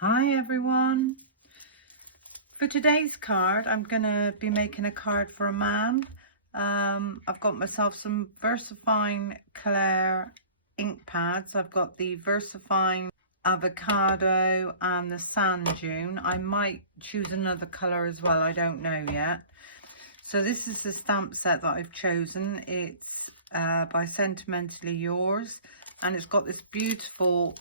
Hi everyone. For today's card, I'm going to be making a card for a man. I've got myself some VersaFine Claire ink pads. I've got the VersaFine Avocado and the Sand Dune. I might choose another colour as well, I don't know yet. So this is the stamp set that I've chosen. It's by Sentimentally Yours, and it's got this beautiful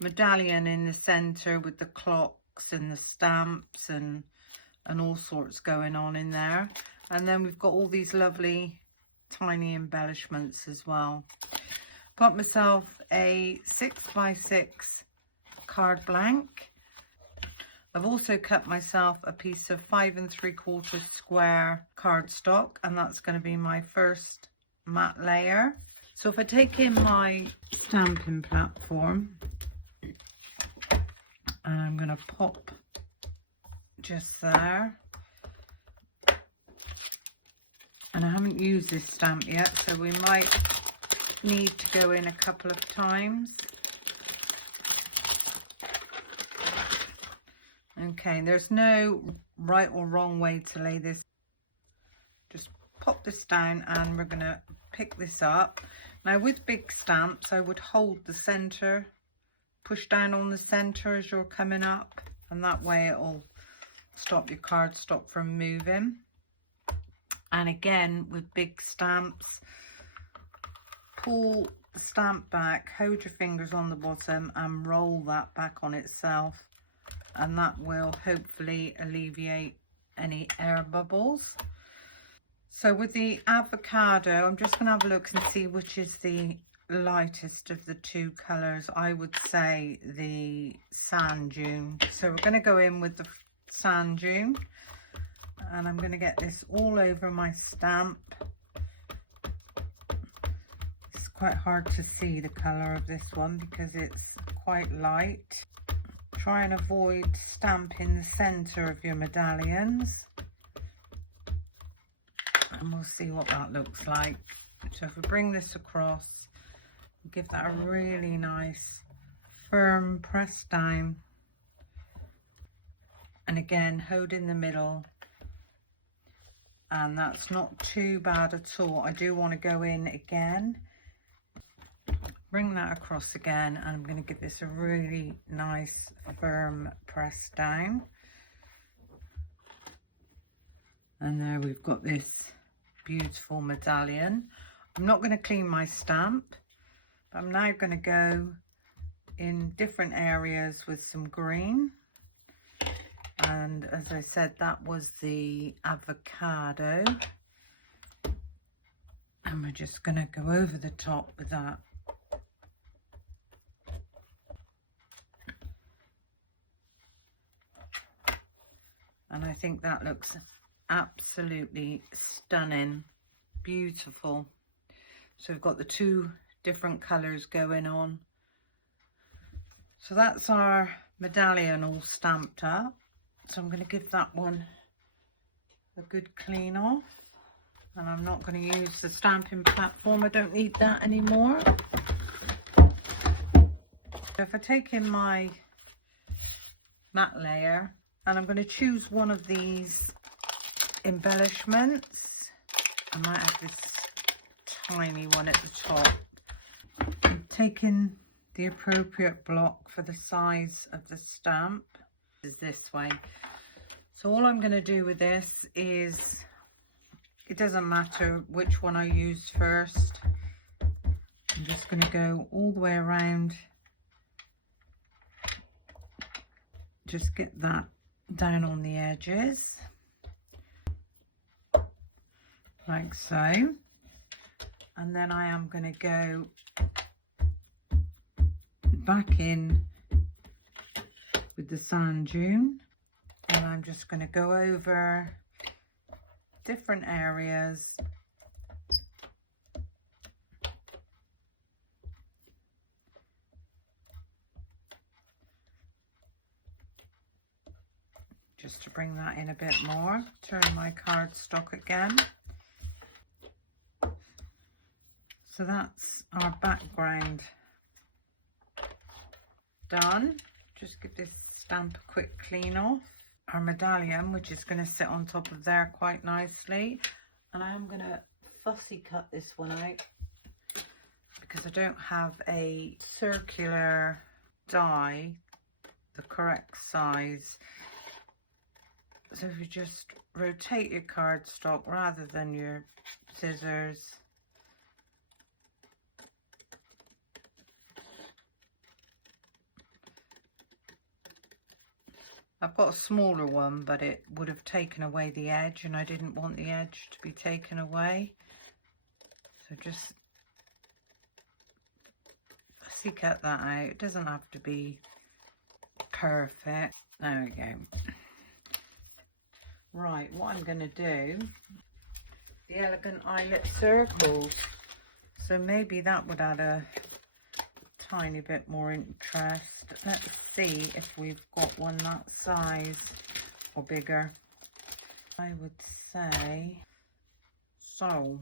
medallion in the center with the clocks and the stamps and all sorts going on in there. And then we've got all these lovely tiny embellishments as well. Got myself a 6x6 card blank. I've also cut myself a piece of 5 3/4 square cardstock, and that's going to be my first matte layer. So if I take in my stamping platform, and I'm going to pop just there, and I haven't used this stamp yet, so we might need to go in a couple of times. Okay, there's no right or wrong way to lay this. Just pop this down and we're going to pick this up. Now with big stamps, I would hold the center, push down on the center as you're coming up, and that way it'll stop your cardstock from moving. And again, with big stamps, pull the stamp back, hold your fingers on the bottom and roll that back on itself, and that will hopefully alleviate any air bubbles. So with the avocado, I'm just going to have a look and see which is the lightest of the two colors. I would say the Sand Dune. So we're going to go in with the Sand Dune, and I'm going to get this all over my stamp. It's quite hard to see the color of this one because it's quite light. Try and avoid stamping the center of your medallions, and we'll see what that looks like. So if we bring this across, give that a really nice firm press down, and again hold in the middle, and that's not too bad at all. I do want to go in again, bring that across again, and I'm going to give this a really nice firm press down. And there we've got this beautiful medallion. I'm not going to clean my stamp, but I'm now going to go in different areas with some green. And as I said, that was the avocado, and we're just going to go over the top with that. And I think that looks absolutely stunning, beautiful. So we've got the two different colors going on. So that's our medallion all stamped up. So I'm going to give that one a good clean off, and I'm not going to use the stamping platform. I don't need that anymore. So if I take in my matte layer, and I'm going to choose one of these embellishments. I might have this tiny one at the top. I'm taking the appropriate block for the size of the stamp. Is this way. So all I'm going to do with this is, it doesn't matter which one I use first. I'm just going to go all the way around. Just get that down on the edges like so, and then I am going to go back in with the Sand Dune, and I'm just going to go over different areas just to bring that in a bit more. Turn my cardstock again. So that's our background done. just give this stamp a quick clean off. Our medallion, which is going to sit on top of there quite nicely. And I am going to fussy cut this one out because I don't have a circular die the correct size. So if you just rotate your cardstock rather than your scissors, I've got a smaller one, but it would have taken away the edge, and I didn't want the edge to be taken away. So just fussy cut that out. It doesn't have to be perfect. There we go. Right, what I'm going to do, the elegant eyelet circles. So maybe that would add a tiny bit more interest. Let's see if we've got one that size or bigger. I would say so.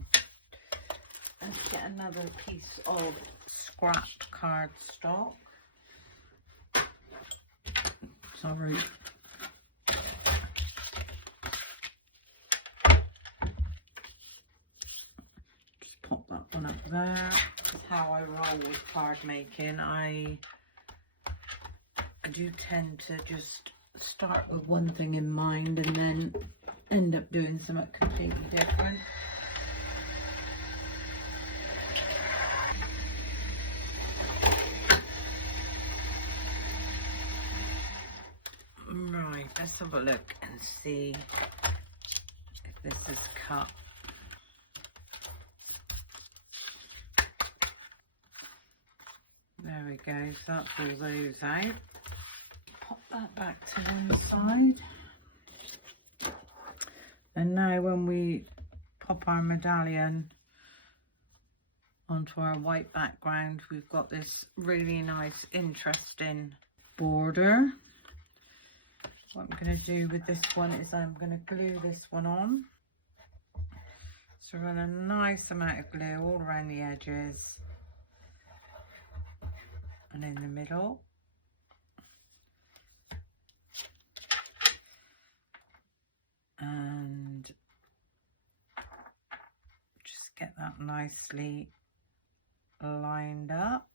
Let's get another piece of scrapped cardstock. Sorry. Just pop that one up there. That's how I roll with card making. I do tend to just start with one thing in mind and then end up doing something completely different. Right, let's have a look and see if this is cut. There we go, so that's all those out. Pop that back to one side. And now when we pop our medallion onto our white background, we've got this really nice, interesting border. What I'm going to do with this one is I'm going to glue this one on. So run a nice amount of glue all around the edges and in the middle. And just get that nicely lined up.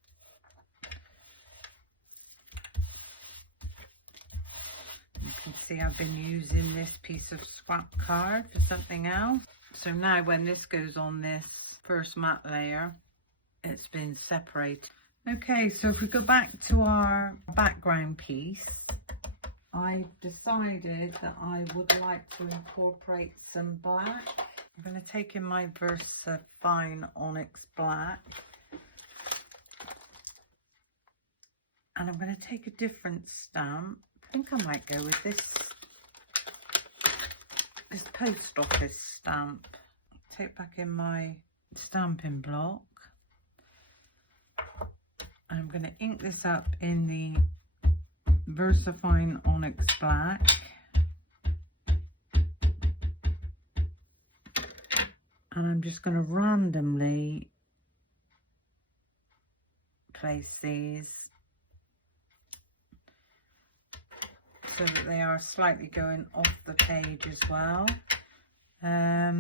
You can see I've been using this piece of scrap card for something else. So now when this goes on this first matte layer, it's been separated. Okay, so if we go back to our background piece, I decided that I would like to incorporate some black. I'm going to take in my VersaFine Onyx Black. And I'm going to take a different stamp. I think I might go with this post office stamp. Take back in my stamping block. I'm going to ink this up in the VersaFine Onyx Black. And I'm just going to randomly place these so that they are slightly going off the page as well. I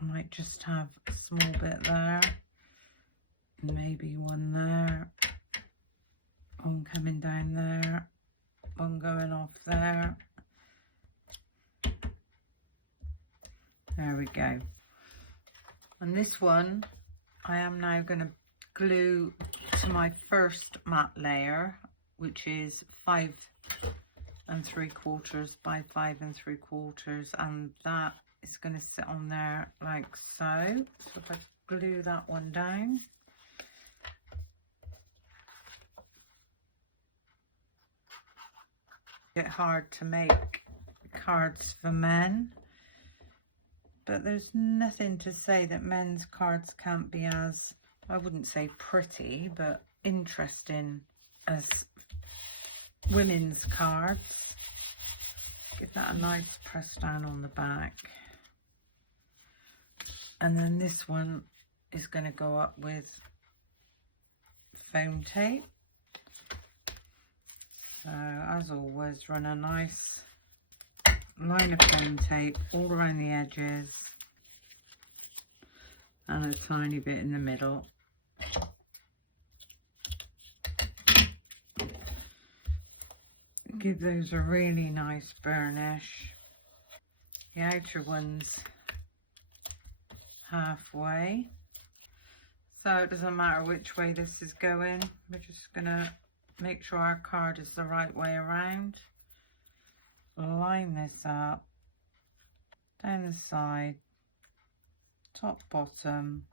might just have a small bit there, maybe one there, one coming down there, one going off there. There we go. And this one I am now going to glue to my first matte layer, which is 5 3/4 by 5 3/4, and that is going to sit on there like so. So if I glue that one down, it's hard to make cards for men, but there's nothing to say that men's cards can't be as, I wouldn't say pretty, but interesting as women's cards. Give that a nice press down on the back. And then this one is going to go up with foam tape. So as always, run a nice line of foam tape all around the edges and a tiny bit in the middle. Give those a really nice burnish. The outer ones halfway. So it doesn't matter which way this is going. We're just gonna make sure our card is the right way around. Line this up, down the side, top, bottom,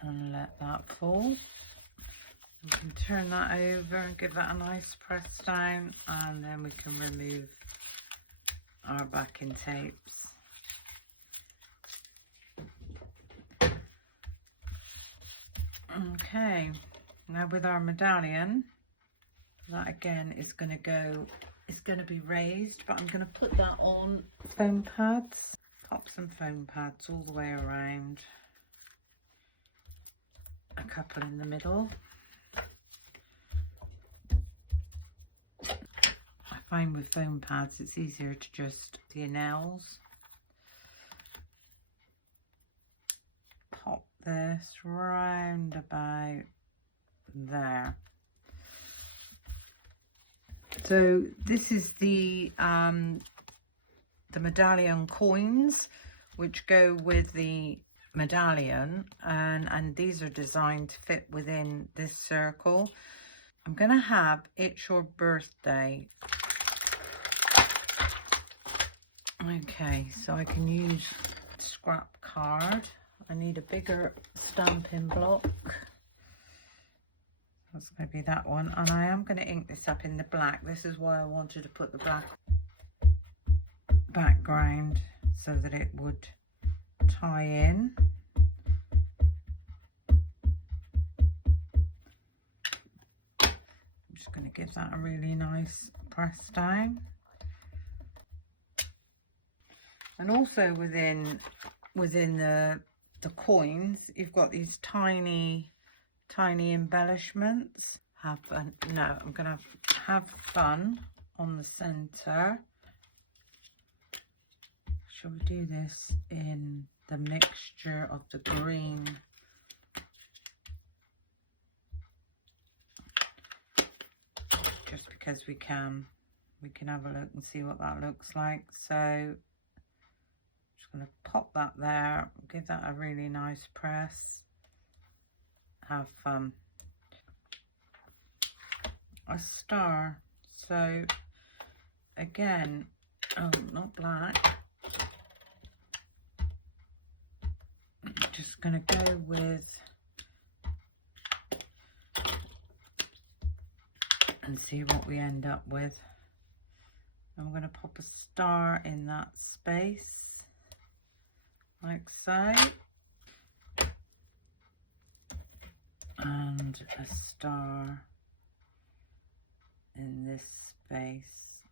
and let that fall. We can turn that over and give that a nice press down, and then we can remove our backing tapes. Okay, now with our medallion, that again is going to go, it's going to be raised, but I'm going to put that on foam pads. Pop some foam pads all the way around, a couple in the middle. I find with foam pads it's easier to just do your nails. Pop this round about there. So this is the medallion coins which go with the medallion, and these are designed to fit within this circle. I'm gonna have It's Your Birthday. Okay, so I can use scrap card. I need a bigger stamping block. That's going to be that one, and I am going to ink this up in the black. This is why I wanted to put the black background so that it would tie in. I'm just going to give that a really nice press down. And also within the coins, you've got these tiny embellishments. Have fun. No, I'm gonna have fun on the center. Shall we do this in the mixture of the green? Just because we can have a look and see what that looks like. So just gonna pop that there, give that a really nice press. Have fun. A star. So again, oh, not black. I'm just gonna go with, and see what we end up with. I'm gonna pop a star in that space, like so. And a star in this space.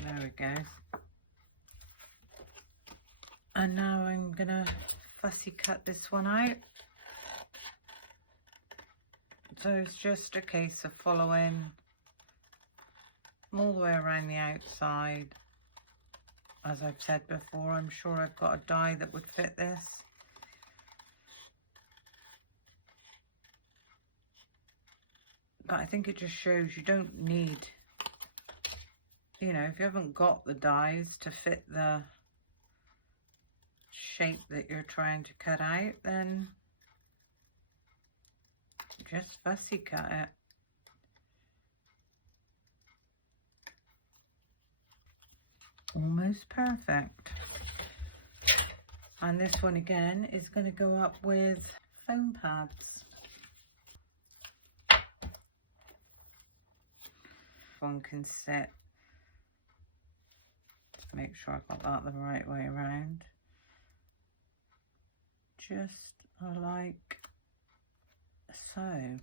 There we go. And now I'm gonna fussy cut this one out. So it's just a case of following all the way around the outside. As I've said before, I'm sure I've got a die that would fit this. But I think it just shows you don't need, you know, if you haven't got the dies to fit the shape that you're trying to cut out, then just fussy cut it. Almost perfect. And this one again is going to go up with foam pads. One can sit. Just make sure I've got that the right way around. Just like so.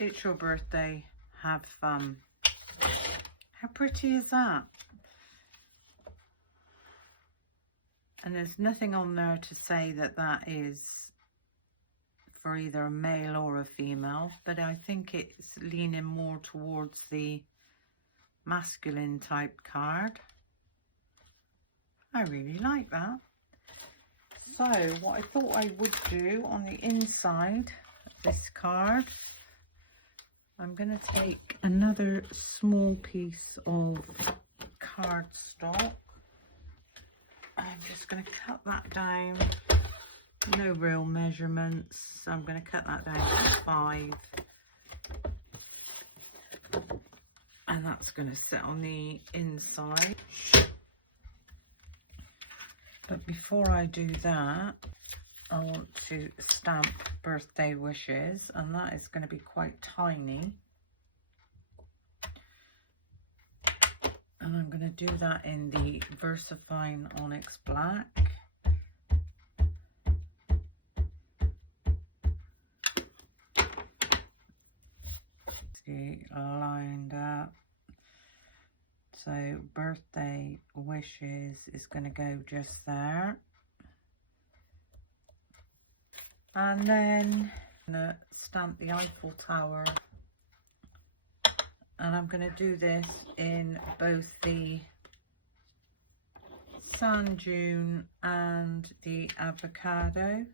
It's your birthday. Have fun. How pretty is that? And there's nothing on there to say that that is for either a male or a female, but I think it's leaning more towards the masculine type card. I really like that. So what I thought I would do on the inside of this card, I'm going to take another small piece of cardstock. I'm just going to cut that down. No real measurements, so I'm going to cut that down to 5. And that's going to sit on the inside. But before I do that, I want to stamp birthday wishes, and that is going to be quite tiny. And I'm going to do that in the VersaFine Onyx Black. See, lined up. So birthday wishes is going to go just there. And then I'm going to stamp the Eiffel Tower. And I'm going to do this in both the sand dune and the avocado.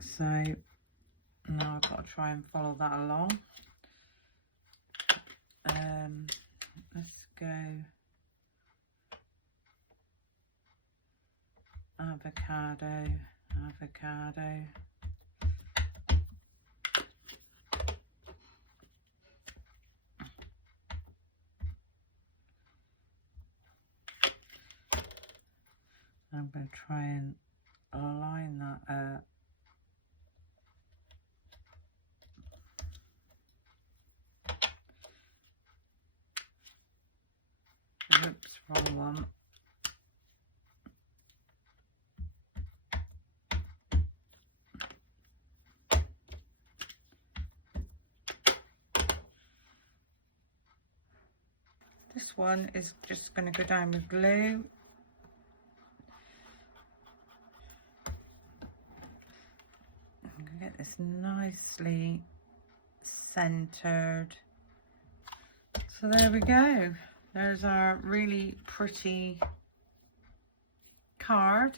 So now I've got to try and follow that along. Let's go avocado, avocado. I'm going to try and line that up. Oops, wrong one. This one is just going to go down with glue. I'm going to get this nicely centered. So there we go. There's our really pretty card,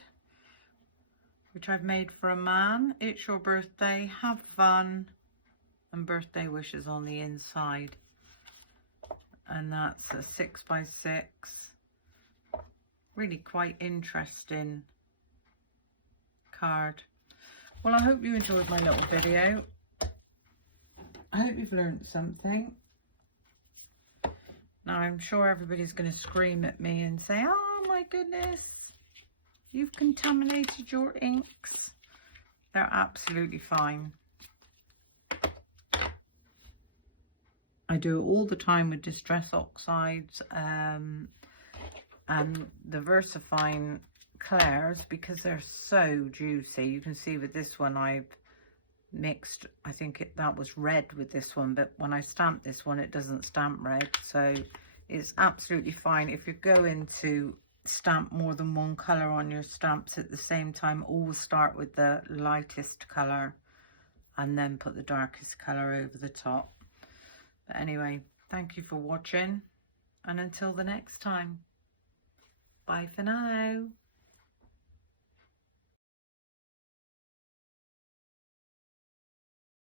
which I've made for a man. It's your birthday, have fun, and birthday wishes on the inside. And that's a 6x6. Really quite interesting card. Well, I hope you enjoyed my little video. I hope you've learned something. Now, I'm sure everybody's going to scream at me and say, oh my goodness, you've contaminated your inks. They're absolutely fine. I do it all the time with Distress Oxides and the VersaFine Clairs, because they're so juicy. You can see with this one I've mixed, I think that was red with this one, but when I stamp this one it doesn't stamp red, so it's absolutely fine. If you're going to stamp more than one colour on your stamps at the same time, always start with the lightest colour and then put the darkest colour over the top. But anyway, thank you for watching, and until the next time, bye for now.